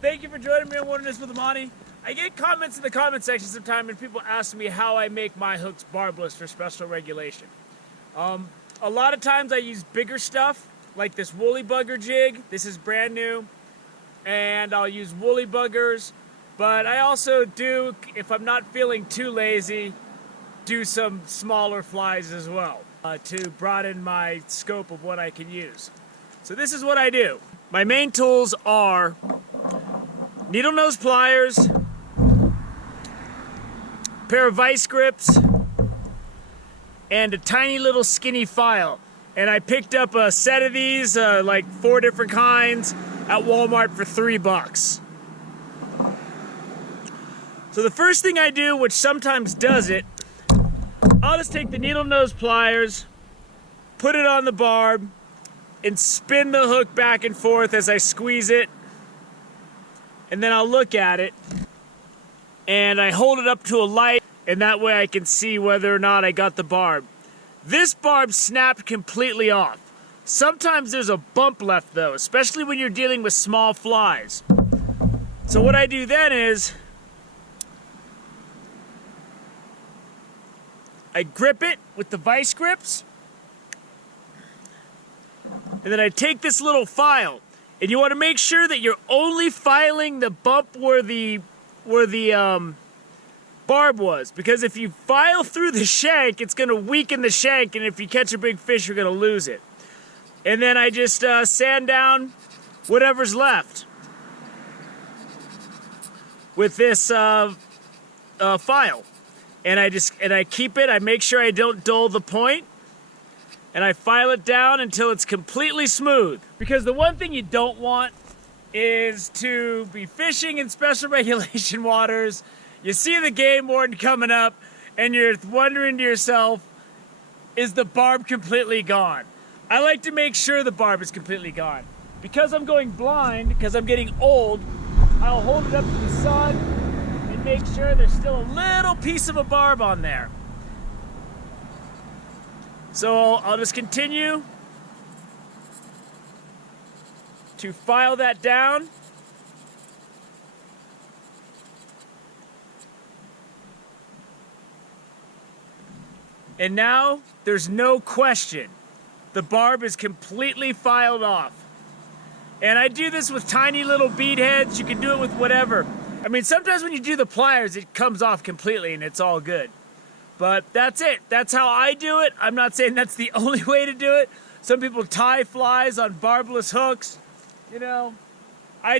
Thank you for joining me on Wilderness with Amani. I get comments in the comment section sometimes and people ask me how I make my hooks barbless for special regulation. A lot of times I use bigger stuff, like this woolly bugger jig. This is brand new. And I'll use woolly buggers. But I also do, if I'm not feeling too lazy, do some smaller flies as well to broaden my scope of what I can use. So this is what I do. My main tools are needle nose pliers, pair of vice grips, and a tiny little skinny file. And I picked up a set of these, like 4 different kinds, at Walmart for $3. So the first thing I do, which sometimes does it, I'll just take the needle nose pliers, put it on the barb, and spin the hook back and forth as I squeeze it. And then I'll look at it, and I hold it up to a light, and that way I can see whether or not I got the barb. This barb snapped completely off. Sometimes there's a bump left though, especially when you're dealing with small flies. So what I do then is, I grip it with the vice grips, and then I take this little file, and you want to make sure that you're only filing the bump where the barb was, because if you file through the shank, it's going to weaken the shank, and if you catch a big fish, you're going to lose it. And then I just sand down whatever's left with this file. And I keep it, I make sure I don't dull the point, and I file it down until it's completely smooth. Because the one thing you don't want is to be fishing in special regulation waters, you see the game warden coming up, and you're wondering to yourself, is the barb completely gone? I like to make sure the barb is completely gone. Because I'm going blind, because I'm getting old, I'll hold it up to the sun and make sure there's still a little piece of a barb on there. So I'll just continue to file that down. And now there's no question. The barb is completely filed off. And I do this with tiny little bead heads. You can do it with whatever. I mean, sometimes when you do the pliers, it comes off completely and it's all good. But that's it. That's how I do it. I'm not saying that's the only way to do it. Some people tie flies on barbless hooks. You know, I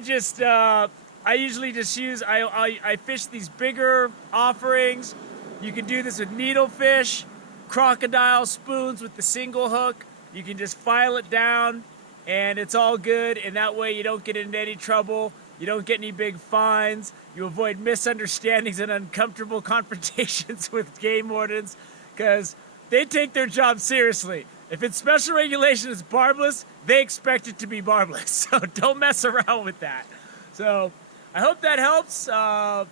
usually just use, I fish these bigger offerings. You can do this with needlefish, crocodile spoons with the single hook. You can just file it down and it's all good, and that way you don't get into any trouble, you don't get any big fines, you avoid misunderstandings and uncomfortable confrontations with game wardens, because they take their job seriously. If it's special regulation is barbless, they expect it to be barbless, so don't mess around with that. So I hope that helps.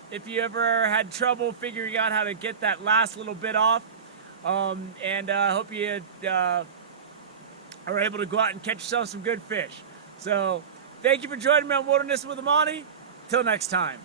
If you ever had trouble figuring out how to get that last little bit off, and I hope you are able to go out and catch yourself some good fish. So thank you for joining me on Wilderness with Amani. Till next time.